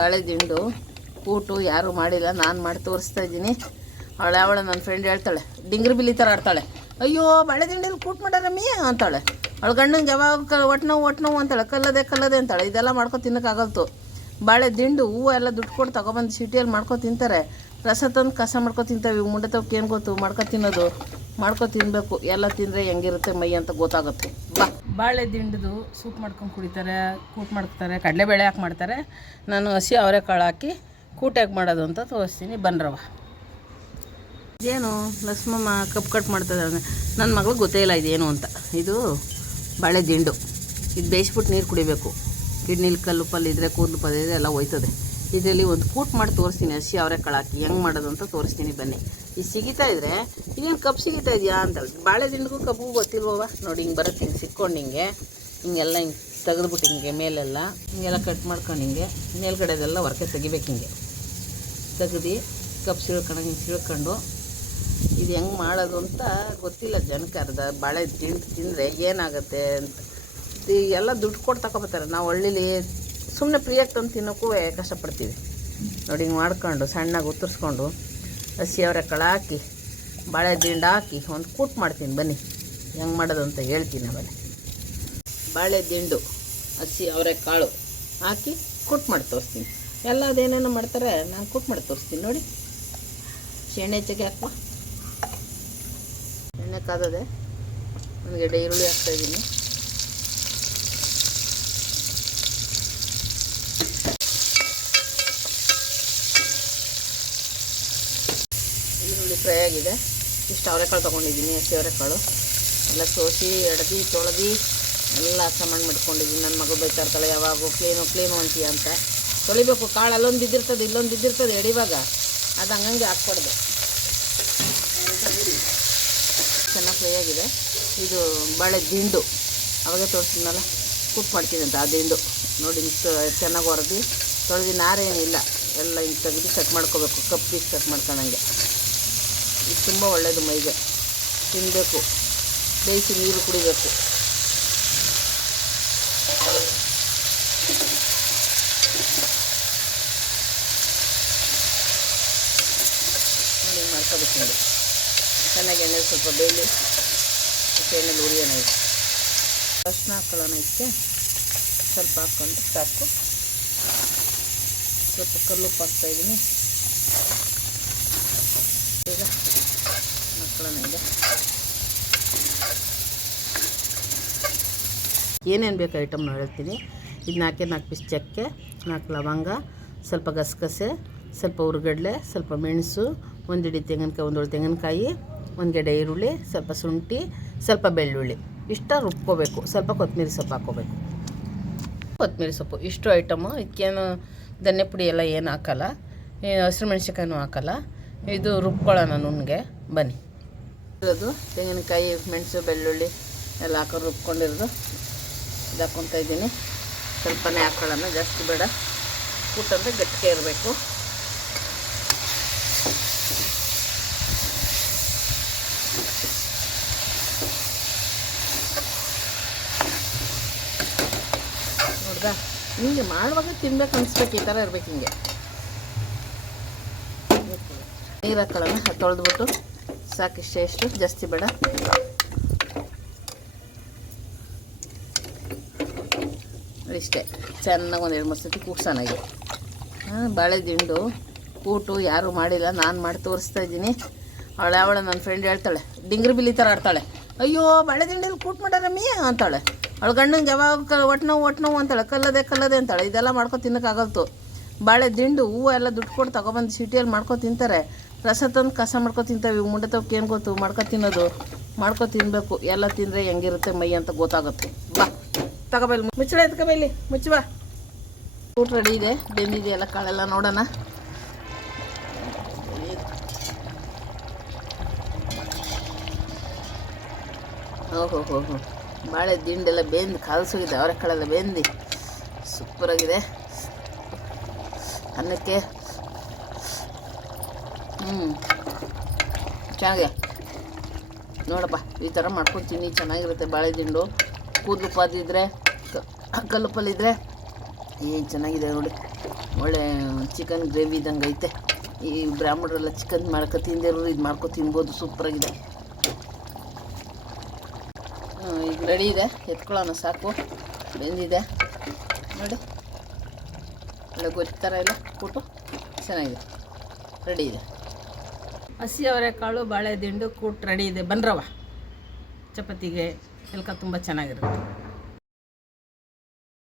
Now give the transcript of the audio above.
ಬಾಳೆ ದಿಂಡು ಕೂಟು ಯಾರೂ ಮಾಡಿಲ್ಲ, ನಾನು ಮಾಡಿ ತೋರಿಸ್ತಾ ಇದ್ದೀನಿ. ಅವಳ ನನ್ನ ಫ್ರೆಂಡ್ ಹೇಳ್ತಾಳೆ, ಡಿಂಗ್ರಿ ಬಿಲ್ಲಿ ಥರ ಆಡ್ತಾಳೆ. ಅಯ್ಯೋ ಬಾಳೆ ದಿಂಡಲ್ಲಿ ಕೂಟ್ ಮಾಡಾರಮ್ಮಿ ಅಂತಾಳೆ. ಅವಳ ಗಂಡಂಗೆ ಯಾವಾಗ ಒಟ್ಟು ಅಂತಾಳೆ, ಕಲ್ಲದೆ ಅಂತಾಳೆ. ಇದೆಲ್ಲ ಮಾಡ್ಕೊ ತಿನ್ನೋಕ್ಕಾಗಲ್ತು. ಬಾಳೆ ದಿಂಡು ಹೂವು ಎಲ್ಲ ದುಡ್ಡು ಕೊಟ್ಟು ತೊಗೊಬಂದು ಸಿಟಿಯಲ್ಲಿ ಮಾಡ್ಕೊ ತಿಂತಾರೆ. ರಸ ತಂದು ಕಸ ಮಾಡ್ಕೊ ತಿಂತಾವೆ. ಇವು ಮುಂಡೆ ತವಕ್ಕೆ ಏನು ಗೊತ್ತು ಮಾಡ್ಕೊ ತಿನ್ನೋದು. ಮಾಡ್ಕೊ ತಿನ್ನಬೇಕು. ಎಲ್ಲ ತಿಂದರೆ ಹೆಂಗಿರುತ್ತೆ ಮೈ ಅಂತ ಗೊತ್ತಾಗುತ್ತೆ. ಬಾಳೆ ದಿಂಡದು ಸೂಪ್ ಮಾಡ್ಕೊಂಡು ಕುಡಿತಾರೆ, ಕೂಟ್ ಮಾಡ್ತಾರೆ, ಕಡಲೆಬೇಳೆ ಹಾಕಿ ಮಾಡ್ತಾರೆ. ನಾನು ಹಸಿ ಅವರೆಕಾಳು ಹಾಕಿ ಕೂಟ್ ಹೇಗೆ ಮಾಡೋದು ಅಂತ ತೋರಿಸ್ತೀನಿ ಬನ್ರವ. ಇದೇನು ಲಕ್ಷ್ಮಮ್ಮ ಕಪ್ ಕಟ್ ಮಾಡ್ತದೆ. ನನ್ನ ಮಗಳಿಗೆ ಗೊತ್ತೇ ಇಲ್ಲ ಇದೇನು ಅಂತ. ಇದು ಬಾಳೆ ದಿಂಡು. ಇದು ಬೇಯಿಸ್ಬಿಟ್ಟು ನೀರು ಕುಡಿಬೇಕು. ಕಿಡ್ನಿಲಿ ಕಲ್ಲು ಪಲ್ಲಿದ್ದರೆ ಕೂದಲು ಪಲ್ಲಿದ್ರೆ ಎಲ್ಲ ಹೋಯ್ತದೆ. ಇದರಲ್ಲಿ ಒಂದು ಕೂಟ್ ಮಾಡಿ ತೋರಿಸ್ತೀನಿ ಹಸಿ ಅವರೆಕಾಳು ಹಾಕಿ ಹೆಂಗೆ ಮಾಡೋದು ಅಂತ ತೋರಿಸ್ತೀನಿ ಬನ್ನಿ. ಇದು ಸಿಗಿತಾ ಇದ್ದರೆ ಈಗೇನು ಕಪ್ ಸಿಗಿತಾ ಇದೆಯಾ ಅಂತ. ಬಾಳೆ ದಿಂಡಿಗೂ ಕಪ್ಪಿಗೂ ಗೊತ್ತಿಲ್ವವ. ನೋಡಿ ಹಿಂಗೆ ಬರುತ್ತೆ, ಹಿಂಗೆ ಸಿಕ್ಕೊಂಡು ಹಿಂಗೆಲ್ಲ ಹಿಂಗೆ ತೆಗೆದ್ಬಿಟ್ಟು ಹಿಂಗೆ ಮೇಲೆಲ್ಲ ಹಿಂಗೆಲ್ಲ ಕಟ್ ಮಾಡ್ಕೊಂಡು ಹಿಂಗೆ ಮೇಲ್ಗಡೆದೆಲ್ಲ ಹೊರಕೆ ತೆಗಿಬೇಕು. ಹಿಂಗೆ ತೆಗ್ದು ಕಪ್ ಹಿಂಗೆ ಸಿಳ್ಕೊಂಡು ಇದು ಹೆಂಗೆ ಮಾಡೋದು ಅಂತ ಗೊತ್ತಿಲ್ಲ ಜನಕ್ಕೆ. ಅರ್ಧ ಬಾಳೆ ದಿಂಡು ತಿಂದರೆ ಏನಾಗುತ್ತೆ ಅಂತ ಎಲ್ಲ ದುಡ್ಡು ಕೊಟ್ಟು ತಗೊಬರ್ತಾರೆ. ನಾವು ಹಳ್ಳಿಲಿ ಸುಮ್ಮನೆ ಪ್ರಿಯಕ್ಕೆ ತಂದು ತಿನ್ನೋಕ್ಕೂ ಕಷ್ಟಪಡ್ತೀವಿ. ನೋಡಿ ಹಿಂಗೆ ಮಾಡ್ಕೊಂಡು ಸಣ್ಣಗೆ ಉತ್ತರಿಸ್ಕೊಂಡು ಹಸಿ ಅವರೆಕಾಳು ಹಾಕಿ ಬಾಳೆ ದಿಂಡು ಹಾಕಿ ಒಂದು ಕೂಟ್ ಮಾಡ್ತೀನಿ ಬನ್ನಿ. ಹೆಂಗೆ ಮಾಡೋದು ಅಂತ ಹೇಳ್ತೀನಿ ಆಮೇಲೆ. ಬಾಳೆ ದಿಂಡು ಹಸಿ ಅವರೆಕಾಳು ಹಾಕಿ ಕೂಟ್ ಮಾಡಿ ತೋರಿಸ್ತೀನಿ. ಎಲ್ಲ ಅದೇನೇನೋ ಮಾಡ್ತಾರೆ, ನಾನು ಕೂಟ್ ಮಾಡಿ ತೋರಿಸ್ತೀನಿ ನೋಡಿ. ಎಣ್ಣೆ ಹೆಚ್ಚಿಗೆ ಹಾಕುವ. ಎಣ್ಣೆ ಕಾದದೆ. ನನಗೆ ಈರುಳ್ಳಿ ಹಾಕ್ತಾಯಿದ್ದೀನಿ. ಈರುಳ್ಳಿ ಫ್ರೈ ಆಗಿದೆ. ಇಷ್ಟು ಅವರೆಕಾಳು ತೊಗೊಂಡಿದ್ದೀನಿ. ಹಸಿ ಅವರೆಕಾಳು ಎಲ್ಲ ಸೋಸಿ ಎಡ್ದು ತೊಳೆದು ಎಲ್ಲ ಹಸ ಮಾಡಿ ಮಾಡ್ಕೊಂಡಿದ್ದೀನಿ. ನನ್ನ ಮಗಳು ಬೈತಾ ಇರ್ತಾಳೆ, ಯಾವಾಗೂ ಕ್ಲೀನು ಅಂತೀಯ ಅಂತ. ತೊಳಿಬೇಕು. ಕಾಳು ಅಲ್ಲೊಂದು ಬಿದ್ದಿರ್ತದೆ ಇಲ್ಲೊಂದು ಬಿದ್ದಿರ್ತದೆ ಎಡಿವಾಗ. ಅದು ಹಂಗಂಗೆ ಹಾಕ್ಬಾರ್ದು. ಚೆನ್ನಾಗಿ ಫ್ರೈ ಆಗಿದೆ. ಇದು ಬಾಳೆ ದಿಂಡು ಅವಾಗೆ ತೋರಿಸಿದ್ನಲ್ಲ ಕುಕ್ ಮಾಡ್ತೀನಿ ಅಂತ. ಆ ದಿಂಡು ನೋಡಿ ಚೆನ್ನಾಗಿ ಹೊರದು ತೊಳೆದು ನಾರೇನಿಲ್ಲ ಎಲ್ಲ ಹಿಂಗೆ ತೆಗೆದು ಕಟ್ ಮಾಡ್ಕೋಬೇಕು. ಕಪ್ ಪೀಸ್ ಕಟ್ ಮಾಡ್ಕೊಂಡಂಗೆ. ಇದು ತುಂಬ ಒಳ್ಳೆಯದು ಮೈಗೆ. ತಿನ್ನಬೇಕು. ಬೇಯಿಸಿ ನೀರು ಕುಡಿಬೇಕು. ಹಿಂಗೆ ಮಾಡ್ಕೋಬೇಕು. ಹಿಂಗೆ ಚೆನ್ನಾಗಿ ಎಣ್ಣೆ ಸ್ವಲ್ಪ ಬೇಯಲಿ. ಎಣ್ಣೆಲಿ ಉರಿಯೋಣ. ಇದು ಅರ್ಶಿನ ಹಾಕೊಳ್ಳೋಣ. ಇದಕ್ಕೆ ಸ್ವಲ್ಪ ಹಾಕ್ಕೊಂಡು ಸಾಕು. ಸ್ವಲ್ಪ ಕಲ್ಲುಪ್ಪು ಹಾಕ್ತಾಯಿದ್ದೀನಿ. ಈಗ ಹಾಕೊಳ್ಳೋಣ. ಈಗ ಏನೇನು ಬೇಕು ಐಟಮ್ ಹೇಳ್ತೀನಿ. ಇದು 4 ಪೀಸ್ ಚಕ್ಕೆ, 4 ಲವಂಗ, ಸ್ವಲ್ಪ ಗಸಗಸೆ, ಸ್ವಲ್ಪ ಹುರ್ಗಡ್ಲೆ, ಸ್ವಲ್ಪ ಮೆಣಸು, 1 ಹಿಡಿ ತೆಂಗಿನಕಾಯಿ, 1 ಹೋಳು ತೆಂಗಿನಕಾಯಿ, 1 ಗೆಡ್ಡೆ ಈರುಳ್ಳಿ, ಸ್ವಲ್ಪ ಶುಂಠಿ, ಸ್ವಲ್ಪ ಬೆಳ್ಳುಳ್ಳಿ. ಇಷ್ಟ ರುಬ್ಕೋಬೇಕು. ಸ್ವಲ್ಪ ಕೊತ್ತಂಬರಿ ಸೊಪ್ಪು ಹಾಕ್ಕೋಬೇಕು. ಕೊತ್ತಂಬರಿ ಸೊಪ್ಪು ಇಷ್ಟು ಐಟಮು. ಇದಕ್ಕೇನು ಧನ್ಯ ಪುಡಿ ಎಲ್ಲ ಏನು ಹಾಕಲ್ಲ, ಹಸಿರು ಮೆಣಸಿನ್ಕಾಯಿನೂ ಹಾಕಲ್ಲ. ಇದು ರುಬ್ಕೊಳ್ಳೋಣ ನುಣ್ಣಗೆ ಬನ್ನಿ. ಇರೋದು ತೆಂಗಿನಕಾಯಿ, ಮೆಣಸು, ಬೆಳ್ಳುಳ್ಳಿ ಎಲ್ಲ ಹಾಕೊಂಡು ರುಬ್ಕೊಂಡಿರೋದು ಇದು ಹಾಕ್ಕೊತಾ ಇದ್ದೀನಿ. ಸ್ವಲ್ಪನೇ ಹಾಕ್ಕೊಳ್ಳೋಣ, ಜಾಸ್ತಿ ಬೇಡ. ಕೂಟಂದರೆ ಗಟ್ಟಿಗೆ ಇರಬೇಕು. ನೋಡ್ದಾ, ಹಿಂಗೆ ಮಾಡುವಾಗ ತಿನ್ಬೇಕು ಅನಿಸ್ಬೇಕು. ಈ ಥರ ಇರ್ಬೇಕು. ಹಿಂಗೆ ನೀರು ಹಾಕೊಳ್ಳೋಣ. ತೊಳೆದ್ಬಿಟ್ಟು ಸಾಕಿಷ್ಟೇ, ಇಷ್ಟು ಜಾಸ್ತಿ ಬೇಡ. ಇಷ್ಟೇ. ಚೆನ್ನಾಗಿ 1-2-3 ಸತಿ ಕೂಗ್ಸೋಣ. ಇದು ಬಾಳೆ ದಿಂಡು ಕೂಟು ಯಾರೂ ಮಾಡಿಲ್ಲ, ನಾನು ಮಾಡಿ ತೋರಿಸ್ತಾ ಇದ್ದೀನಿ. ಅವಳ ನನ್ನ ಫ್ರೆಂಡ್ ಹೇಳ್ತಾಳೆ, ಡಿಂಗ್ರಿ ಬಿಲ್ಲಿ ಥರ ಆಡ್ತಾಳೆ. ಅಯ್ಯೋ ಬಾಳೆ ದಿಂಡಲ್ಲಿ ಕೂಟ್ ಮಾಡಾರಮ್ಮಿ ಅಂತಾಳೆ. ಅವಳ ಗಂಡಂಗೆ ಯಾವಾಗ ಒಟ್ಟು ಅಂತಾಳೆ, ಕಲ್ಲದೆ ಅಂತಾಳೆ. ಇದೆಲ್ಲ ಮಾಡ್ಕೊ ತಿನ್ನೋಕ್ಕಾಗಲ್ತು. ಬಾಳೆ ದಿಂಡು ಹೂವು ಎಲ್ಲ ದುಡ್ಡು ಕೊಟ್ಟು ತೊಗೊಬಂದು ಸಿಟಿಯಲ್ಲಿ ಮಾಡ್ಕೊ ತಿಂತಾರೆ. ರಸ ತಂದು ಕಸ ಮಾಡ್ಕೊ ತಿಂತಾವೆ. ಇವು ಮುಂಡೆ ತವಕ್ಕೆ ಏನು ಗೊತ್ತು ಮಾಡ್ಕೊ ತಿನ್ನೋದು. ಮಾಡ್ಕೊ ತಿನ್ನಬೇಕು. ಎಲ್ಲ ತಿಂದರೆ ಹೆಂಗಿರುತ್ತೆ ಮೈ ಅಂತ ಗೊತ್ತಾಗುತ್ತೆ. ಬಾ ತಗೋಬೈಲಿ, ಮುಚ್ಚಳ ಎತ್ಕೊಬೈಲಿ, ಮುಚ್ಚುವ. ಊಟ ರೆಡಿ ಇದೆ, ಬೆಂದಿದೆ ಎಲ್ಲ ಕಾಳೆಲ್ಲ. ನೋಡೋಣ. ಓಹೋ ಬಾಳೆ ದಿಂಡೆಲ್ಲ ಬೆಂದು ಕಾಲ್ಸೋಗಿದೆ. ಅವರೆಕಾಳೆಲ್ಲ ಬೆಂದು ಸೂಪರಾಗಿದೆ. ಅನ್ನಕ್ಕೆ ಚೆನ್ನಾಗಿದೆ ನೋಡಪ್ಪ. ಈ ಥರ ಮಾಡ್ಕೊಂಡು ತಿನ್ನಿ, ಚೆನ್ನಾಗಿರುತ್ತೆ. ಬಾಳೆ ದಿಂಡು ಕೂದಲು ಪಾದಿದ್ರೆ, ಕಲ್ಲು ಪಲ್ಲಿದ್ರೆ ಏನು ಚೆನ್ನಾಗಿದೆ ನೋಡಿ. ಒಳ್ಳೆ ಚಿಕನ್ ಗ್ರೇವಿ ಇದ್ದಂಗೆ ಐತೆ. ಈ ಬ್ರಾಹ್ಮಣರೆಲ್ಲ ಚಿಕನ್ ಮಾಡ್ಕೊ ತಿಂದಿರೋರು ಇದು ಮಾಡ್ಕೊ ತಿನ್ಬೋದು, ಸೂಪ್ರಾಗಿದೆ. ಈಗ ರೆಡಿ ಇದೆ, ಎತ್ಕೊಳ್ಳೋಣ ಸಾಕು. ಬೆಂದಿದೆ ನೋಡಿ, ಒಳ್ಳೆ ಗೊಜ್ಜು ಥರ ಎಲ್ಲ ಕೂಟು ಚೆನ್ನಾಗಿದೆ, ರೆಡಿ ಇದೆ. ಹಸಿ ಅವರೆಕಾಳು ಬಾಳೆ ದಿಂಡು ಕೂಟ್ ರೆಡಿ ಇದೆ. ಬನ್ರವ ಚಪಾತಿಗೆ ಎಲ್ಕ ತುಂಬ ಚೆನ್ನಾಗಿರುತ್ತೆ.